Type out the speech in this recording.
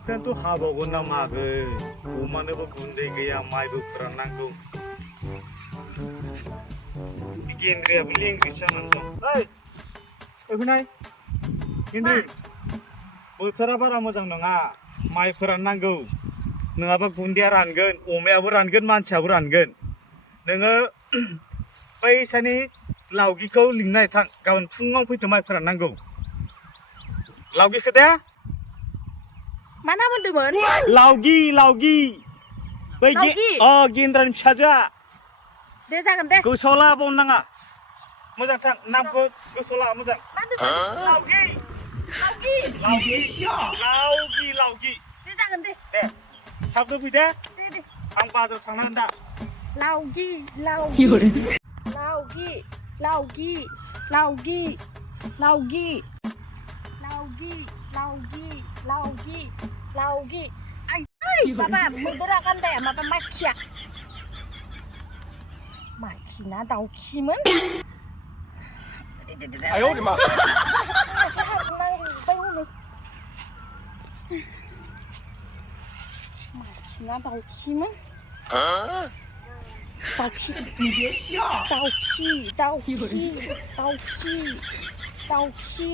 Ikan tuh habagun na mabe. Umane bo gunde gaya mai bo peranangku. Gendri abling bisa nantong. Hey, egunai. Gendri. Bothora bara मोजां नङा माइ फोराननांगौ नङाबा गुन्दैया रानगोन अमायाबो रानगोन मानसियाबो रानगोन नोङो बैसानि लावगिखौ लिंनाय थां गाबोन फुङाव फैदो माइ फोराननांगौ लावगिखौ दे मा नाम होनदोंमोन लावगि बै गेन्द्रानि फिसाजोआ दे जागोन दे गोसोआव ला बावनो नाङा मोजां थां नामखौ गोसोआव ला मोजां लावगि दे जागोन दे थाबनो फै दे दे आं बाजाराव थांनांगोन दा लावगि ay baba मैदेरा गान्दाया माबा माखिया माखिना दाउखिमोन आयौ मा माखिना दाउखिमोन दाउखि